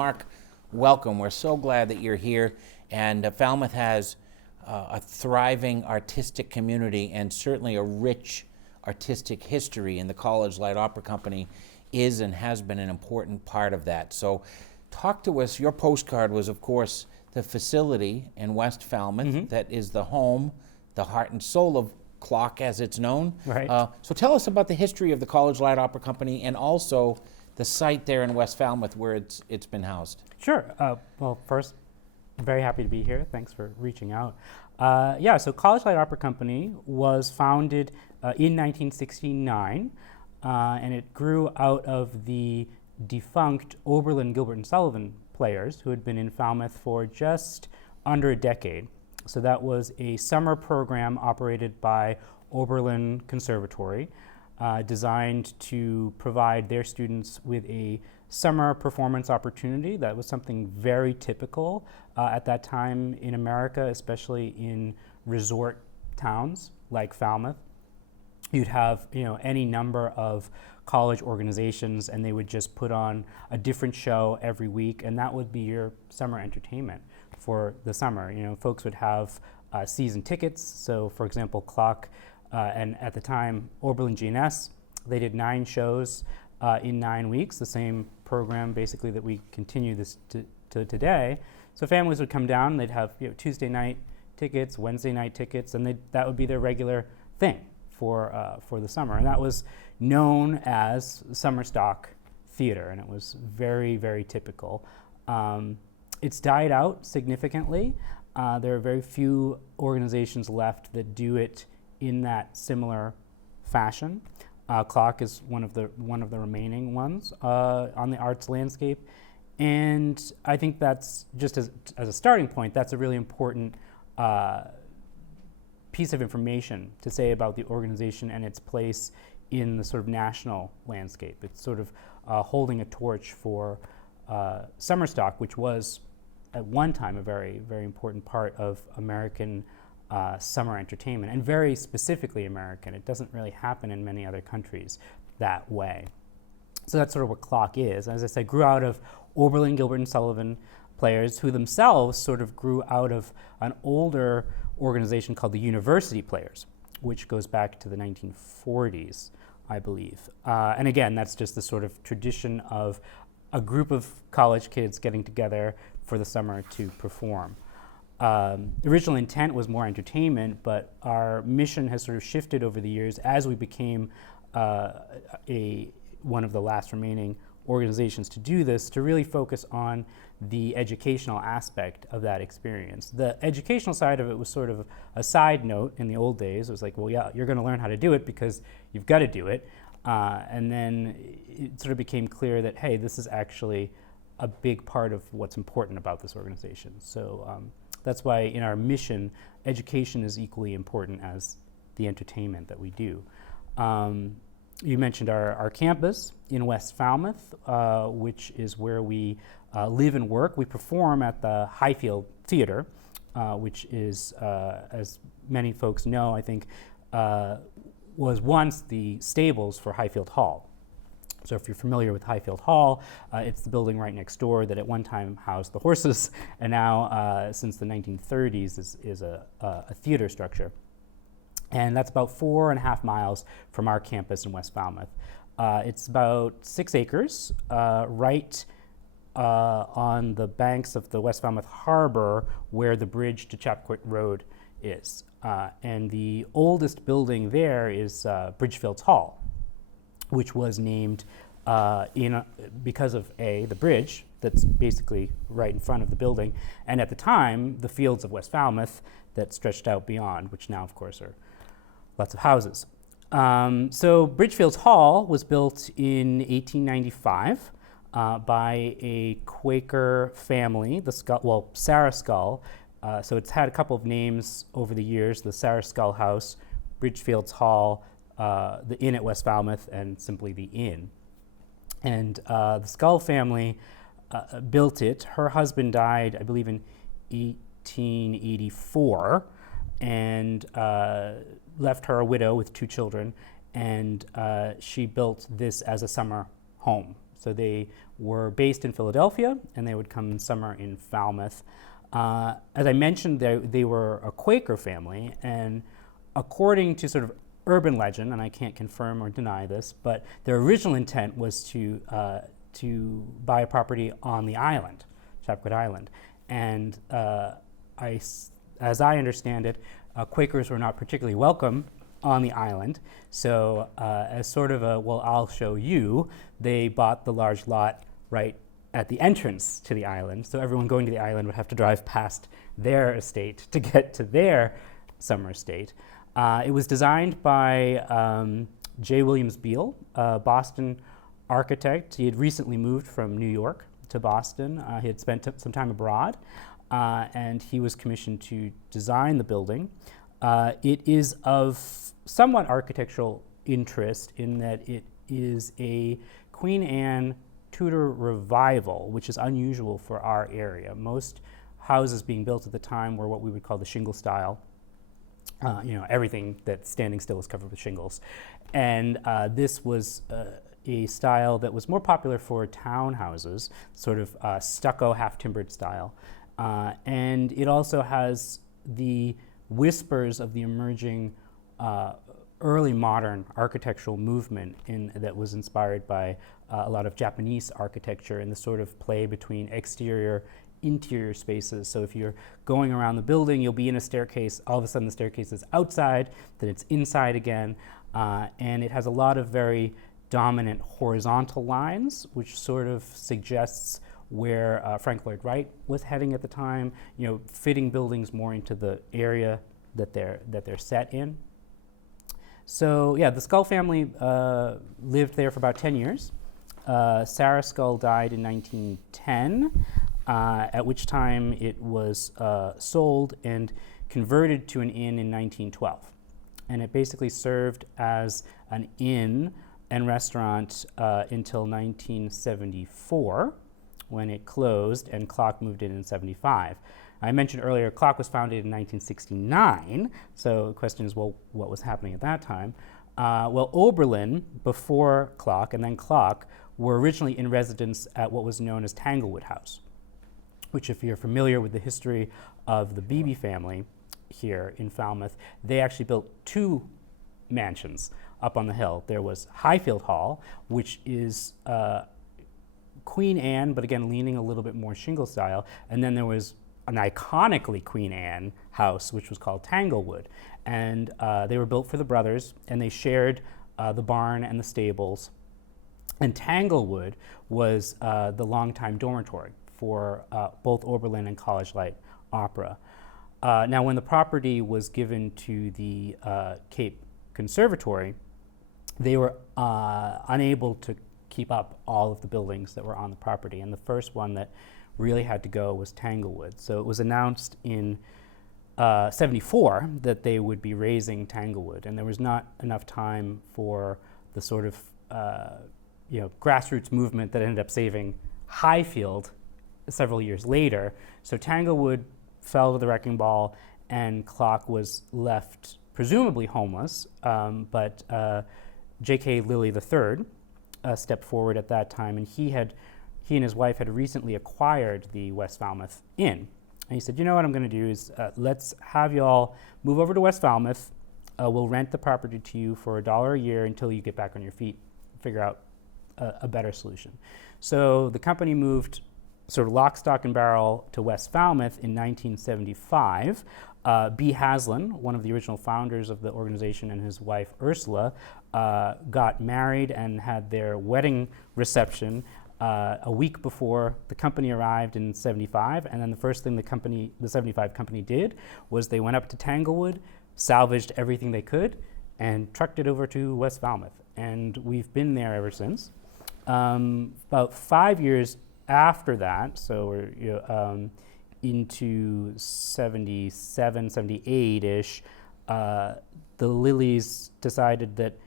Mark, welcome. We're so glad that you're here. And Falmouth has a thriving artistic community and certainly a rich artistic history, and the College Light Opera Company is and has been an important part of that. So talk to us. Your postcard was, of course, the facility in West Falmouth that is the home, the heart and soul of Clock, as it's known. Right. So tell us about the history of the College Light Opera Company and also the site there in West Falmouth where it's been housed. Sure. Well, first, I'm very happy to be here. Thanks for reaching out. So College Light Opera Company was founded in 1969, and it grew out of the defunct Oberlin, Gilbert, and Sullivan players who had been in Falmouth for just under a decade. So that was a summer program operated by Oberlin Conservatory, designed to provide their students with a summer performance opportunity. That was something very typical at that time in America, especially in resort towns like Falmouth. You'd have any number of college organizations, and they would just put on a different show every week, and that would be your summer entertainment for the summer. Folks would have season tickets. So, for example, Clock and at the time Oberlin GNS, they did 9 shows in 9 weeks, the same program basically that we continue this to today. So families would come down, they'd have Tuesday night tickets, Wednesday night tickets, and that would be their regular thing for the summer. And that was known as summer stock theater, and it was very, very typical. It's died out significantly. There are very few organizations left that do it in that similar fashion. Clock is one of the remaining ones on the arts landscape, and I think that's just as a starting point. That's a really important piece of information to say about the organization and its place in the sort of national landscape. It's sort of holding a torch for summer stock, which was at one time a very, very important part of American summer entertainment, and very specifically American. It doesn't really happen in many other countries that way. So that's sort of what Clock is. As I said, grew out of Oberlin, Gilbert, and Sullivan players who themselves sort of grew out of an older organization called the University Players, which goes back to the 1940s, I believe. And again, that's just the sort of tradition of a group of college kids getting together for the summer to perform. The original intent was more entertainment, but our mission has sort of shifted over the years as we became one of the last remaining organizations to do this, to really focus on the educational aspect of that experience. The educational side of it was sort of a side note in the old days. It was like, well, yeah, you're going to learn how to do it because you've got to do it. And then it sort of became clear that, hey, this is actually a big part of what's important about this organization. So that's why in our mission, education is equally important as the entertainment that we do. You mentioned our campus in West Falmouth, which is where we live and work. We perform at the Highfield Theater, which is, as many folks know, I think, was once the stables for Highfield Hall. So if you're familiar with Highfield Hall, it's the building right next door that at one time housed the horses, and now, since the 1930s, is a theater structure. And that's about 4.5 miles from our campus in West Falmouth. It's about 6 acres, right on the banks of the West Falmouth Harbor, where the bridge to Chapcourt Road is. And the oldest building there is Bridgefields Hall, which was named because of the bridge that's basically right in front of the building, and at the time, the fields of West Falmouth that stretched out beyond, which now, of course, are lots of houses. So Bridgefields Hall was built in 1895 by a Quaker family, Sarah Skull. So it's had a couple of names over the years: the Sarah Skull House, Bridgefields Hall, the Inn at West Falmouth, and simply the Inn. And the Skull family built it. Her husband died, I believe, in 1884, and left her a widow with 2 children, and she built this as a summer home. So they were based in Philadelphia, and they would come in summer in Falmouth. As I mentioned, they were a Quaker family, and according to sort of urban legend, and I can't confirm or deny this, but their original intent was to buy a property on the island, Chapwood Island. And as I understand it, Quakers were not particularly welcome on the island. So as sort of a, well, I'll show you, they bought the large lot right at the entrance to the island. So everyone going to the island would have to drive past their estate to get to their summer estate. It was designed by J. Williams Beale, a Boston architect. He had recently moved from New York to Boston. He had spent some time abroad, and he was commissioned to design the building. It is of somewhat architectural interest in that it is a Queen Anne Tudor revival, which is unusual for our area. Most houses being built at the time were what we would call the shingle style. Everything that's standing still is covered with shingles. And this was a style that was more popular for townhouses, sort of stucco, half-timbered style. And it also has the whispers of the emerging early modern architectural movement that was inspired by a lot of Japanese architecture and the sort of play between exterior interior spaces. So if you're going around the building, you'll be in a staircase, all of a sudden the staircase is outside, then it's inside again, and it has a lot of very dominant horizontal lines, which sort of suggests where Frank Lloyd Wright was heading at the time, fitting buildings more into the area that they're set in. So yeah, the Scull family lived there for about 10 years. Sarah Scull died in 1910, at which time it was sold and converted to an inn in 1912. And it basically served as an inn and restaurant until 1974, when it closed and Clock moved in 75. I mentioned earlier, Clock was founded in 1969, so the question is, well, what was happening at that time? Oberlin, before Clock, and then Clock, were originally in residence at what was known as Tanglewood House, which, if you're familiar with the history of the Beebe family here in Falmouth, they actually built two mansions up on the hill. There was Highfield Hall, which is Queen Anne, but again, leaning a little bit more shingle style, and then there was an iconically Queen Anne house, which was called Tanglewood. And they were built for the brothers, and they shared the barn and the stables. And Tanglewood was the longtime dormitory for both Oberlin and College Light Opera. Now, when the property was given to the Cape Conservatory, they were unable to keep up all of the buildings that were on the property. And the first one that really had to go was Tanglewood. So it was announced in 74 that they would be raising Tanglewood, and there was not enough time for the sort of grassroots movement that ended up saving Highfield several years later. So Tanglewood fell to the wrecking ball, and Clock was left presumably homeless, but J.K. Lilly III stepped forward at that time, and he and his wife had recently acquired the West Falmouth Inn. And he said, you know what I'm going to do is let's have you all move over to West Falmouth. We'll rent the property to you for $1 a year until you get back on your feet, figure out a better solution. So the company moved sort of lock, stock, and barrel to West Falmouth in 1975. B. Haslam, one of the original founders of the organization, and his wife Ursula got married and had their wedding reception a week before the company arrived in 75. And then the first thing the 75 company did was they went up to Tanglewood, salvaged everything they could, and trucked it over to West Falmouth. And we've been there ever since. About 5 years after that, so we're into 77, 78-ish, the Lillys decided that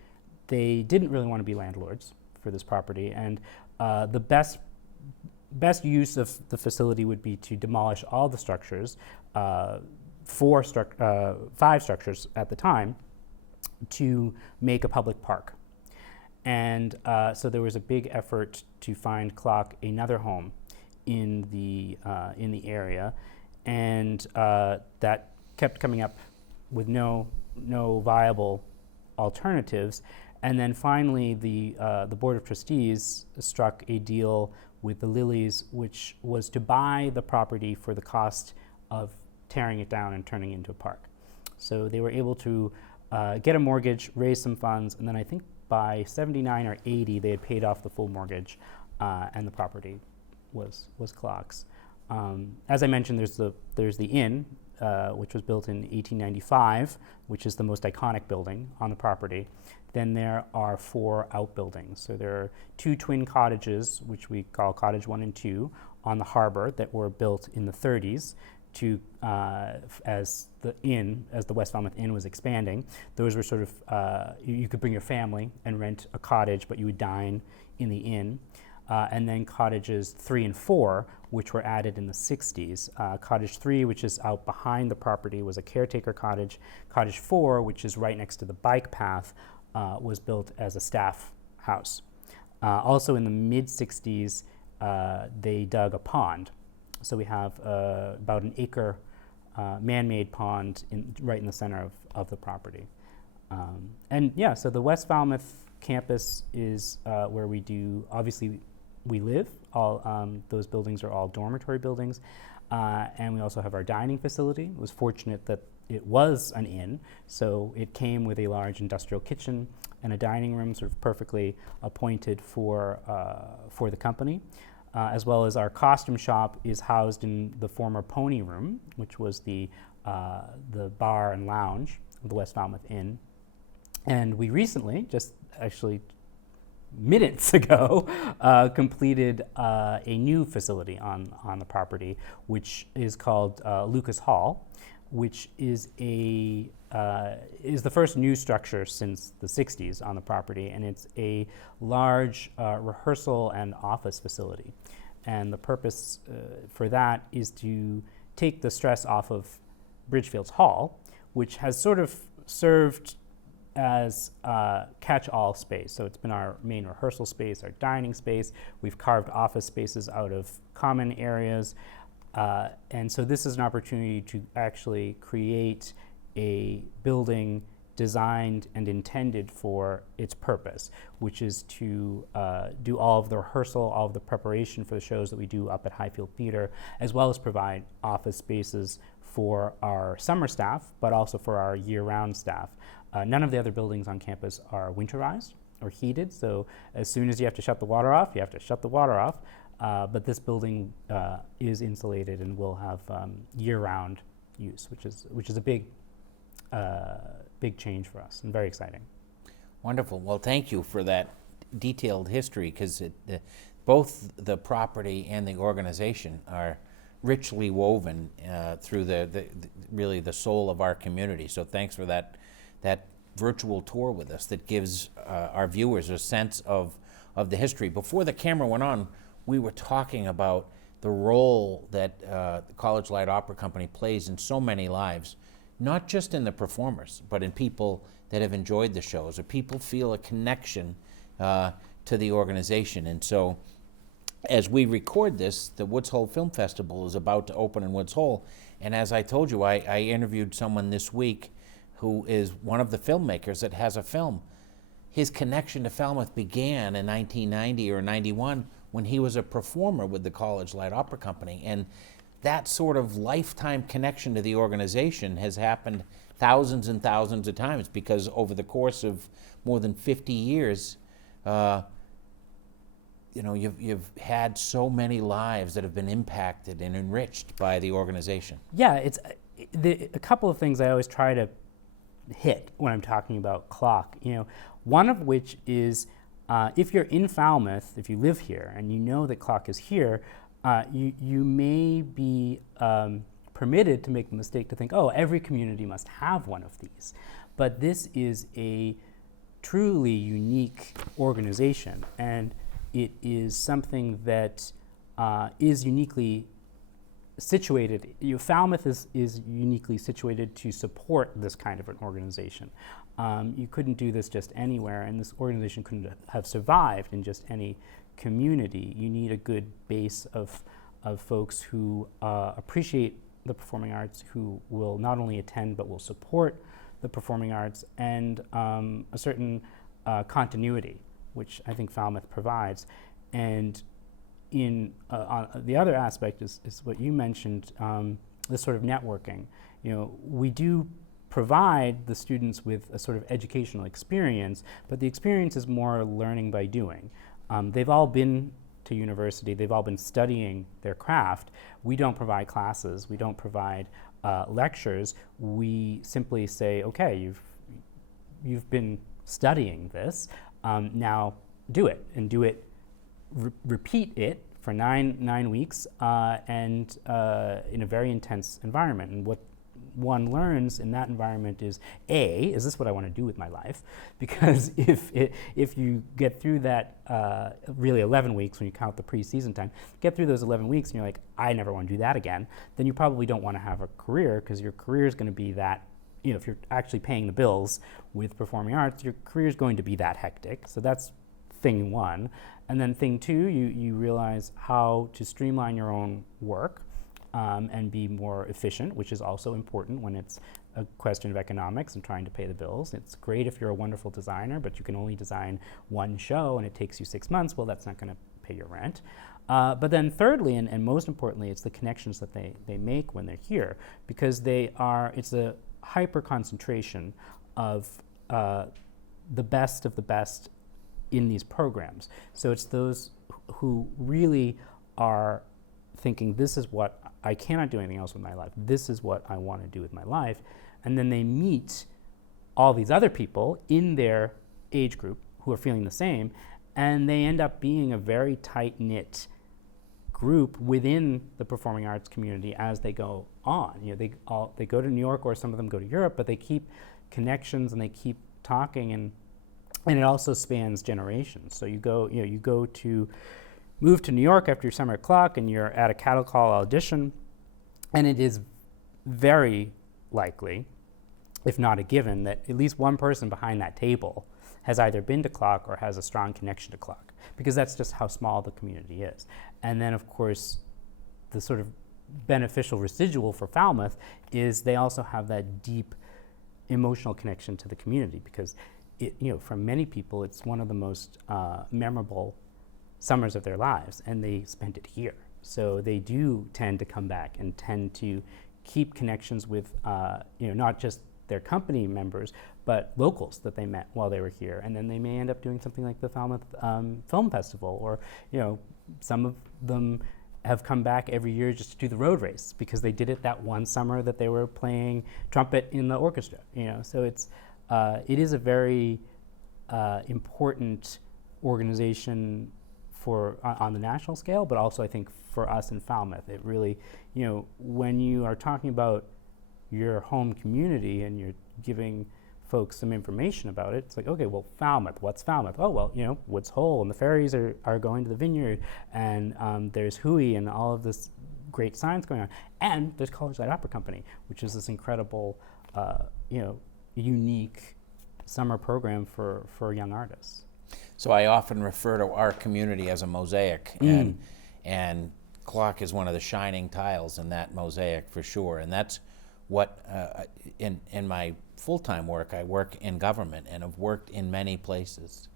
they didn't really want to be landlords for this property, and the best use of the facility would be to demolish all the structures, 5 structures at the time, to make a public park. And so there was a big effort to find Clock another home in the area, and that kept coming up with no viable alternatives. And then finally, the Board of Trustees struck a deal with the Lilies, which was to buy the property for the cost of tearing it down and turning it into a park. So they were able to get a mortgage, raise some funds, and then I think by 79 or 80, they had paid off the full mortgage, and the property was Clock's. As I mentioned, there's the inn, which was built in 1895, which is the most iconic building on the property. Then there are 4 outbuildings. So there are 2 twin cottages, which we call Cottage 1 and 2, on the harbor that were built in the 30s to as the West Falmouth Inn was expanding. Those were sort of, you could bring your family and rent a cottage, but you would dine in the inn. And then cottages 3 and 4, which were added in the 60s. Cottage 3, which is out behind the property, was a caretaker cottage. Cottage 4, which is right next to the bike path, was built as a staff house. Also in the mid-60s, they dug a pond. So we have about an acre man-made pond right in the center of the property. And yeah, so the West Falmouth campus is where we do, obviously we live. All those buildings are all dormitory buildings. And we also have our dining facility. It was fortunate that it was an inn, so it came with a large industrial kitchen and a dining room, sort of perfectly appointed for the company. As well as our costume shop is housed in the former Pony Room, which was the bar and lounge of the West Falmouth Inn. And we recently, just actually minutes ago, completed a new facility on the property, which is called Lucas Hall, which is the first new structure since the 60s on the property, and it's a large rehearsal and office facility. And the purpose for that is to take the stress off of Bridgefields Hall, which has sort of served as catch-all space. So it's been our main rehearsal space, our dining space. We've carved office spaces out of common areas. And so this is an opportunity to actually create a building designed and intended for its purpose, which is to do all of the rehearsal, all of the preparation for the shows that we do up at Highfield Theatre, as well as provide office spaces for our summer staff, but also for our year-round staff. None of the other buildings on campus are winterized or heated, so as soon as you have to shut the water off, you have to shut the water off. But this building is insulated and will have year-round use, which is a big change for us and very exciting. Wonderful. Well, thank you for that detailed history, because both the property and the organization are richly woven through really the soul of our community. So thanks for that virtual tour with us that gives our viewers a sense of the history. Before the camera went on, we were talking about the role that the College Light Opera Company plays in so many lives, not just in the performers, but in people that have enjoyed the shows, or people feel a connection to the organization. And so as we record this, the Woods Hole Film Festival is about to open in Woods Hole. And as I told you, I interviewed someone this week who is one of the filmmakers that has a film. His connection to Falmouth began in 1990 or 91 when he was a performer with the College Light Opera Company. And that sort of lifetime connection to the organization has happened thousands and thousands of times, because over the course of more than 50 years, you've had so many lives that have been impacted and enriched by the organization. Yeah, it's a couple of things I always try to hit when I'm talking about Clock. One of which is if you're in Falmouth, if you live here and you know that Clock is here, you may be permitted to make the mistake to think, oh, every community must have one of these. But this is a truly unique organization, and it is something that is uniquely situated, Falmouth is uniquely situated to support this kind of an organization. You couldn't do this just anywhere, and this organization couldn't have survived in just any community. You need a good base of folks who appreciate the performing arts, who will not only attend but will support the performing arts, and a certain continuity, which I think Falmouth provides. And in the other aspect is what you mentioned, this sort of networking. We do provide the students with a sort of educational experience, but the experience is more learning by doing. They've all been to university, they've all been studying their craft. We don't provide classes, we don't provide lectures. We simply say, okay, you've been studying this, now do it, and do it, repeat it for nine weeks, and in a very intense environment. And what one learns in that environment is this what I want to do with my life? Because if you get through that really 11 weeks, when you count the pre-season time, get through those 11 weeks and you're like, I never want to do that again, then you probably don't want to have a career, because your career is going to be that, if you're actually paying the bills with performing arts, your career is going to be that hectic. So that's thing one. And then thing two, you realize how to streamline your own work, and be more efficient, which is also important when it's a question of economics and trying to pay the bills. It's great if you're a wonderful designer, but you can only design one show and it takes you 6 months. Well, that's not going to pay your rent. But then thirdly, and most importantly, it's the connections that they make when they're here, because it's a hyper concentration of the best in these programs. So it's those who really are thinking, this is what I cannot do anything else with my life. This is what I want to do with my life. And then they meet all these other people in their age group who are feeling the same, and they end up being a very tight-knit group within the performing arts community as they go on. They go to New York, or some of them go to Europe, but they keep connections and they keep talking, and it also spans generations. So you move to New York after your summer at Clock, and you're at a cattle call audition, and it is very likely, if not a given, that at least one person behind that table has either been to Clock or has a strong connection to Clock, because that's just how small the community is. And then, of course, the sort of beneficial residual for Falmouth is they also have that deep emotional connection to the community, because for many people, it's one of the most memorable summers of their lives, and they spent it here. So they do tend to come back and tend to keep connections with, not just their company members, but locals that they met while they were here. And then they may end up doing something like the Falmouth Film Festival, or, some of them have come back every year just to do the road race, because they did it that one summer that they were playing trumpet in the orchestra. So it is a very important organization on the national scale, but also I think for us in Falmouth. It really, when you are talking about your home community and you're giving folks some information about it, it's like, okay, well, Falmouth, what's Falmouth? Oh, well, Woods Hole, and the ferries are going to the vineyard, and there's Hui and all of this great science going on. And there's College Light Opera Company, which is this incredible, unique summer program for young artists. So I often refer to our community as a mosaic, and Clock is one of the shining tiles in that mosaic for sure. And that's what, in my full-time work, I work in government and have worked in many places.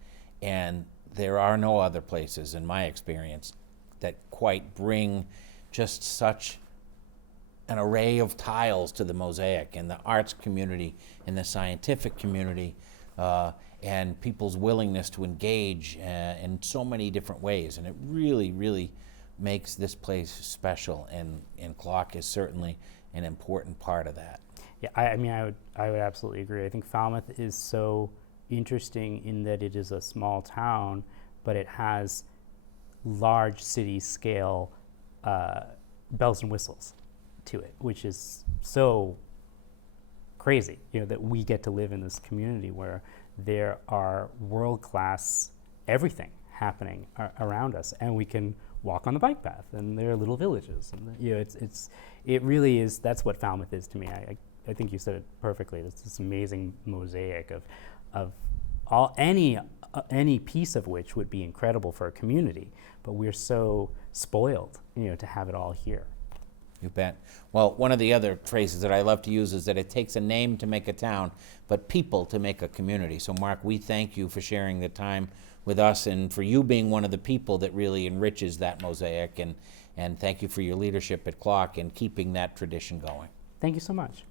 And there are no other places, in my experience, that quite bring just such an array of tiles to the mosaic, in the arts community, in the scientific community, and people's willingness to engage in so many different ways. And it really, really makes this place special, and Clock is certainly an important part of that. Yeah, I would absolutely agree. I think Falmouth is so interesting in that it is a small town, but it has large city scale bells and whistles to it, which is so crazy, that we get to live in this community where there are world-class everything happening around us, and we can walk on the bike path, and there are little villages, and you know, it really is. That's what Falmouth is to me. I think you said it perfectly. It's this amazing mosaic of any piece of which would be incredible for a community, but we're so spoiled, you know, to have it all here. You bet. Well, one of the other phrases that I love to use is that it takes a name to make a town, but people to make a community. So, Mark, we thank you for sharing the time with us and for you being one of the people that really enriches that mosaic, and thank you for your leadership at Clock and keeping that tradition going. Thank you so much.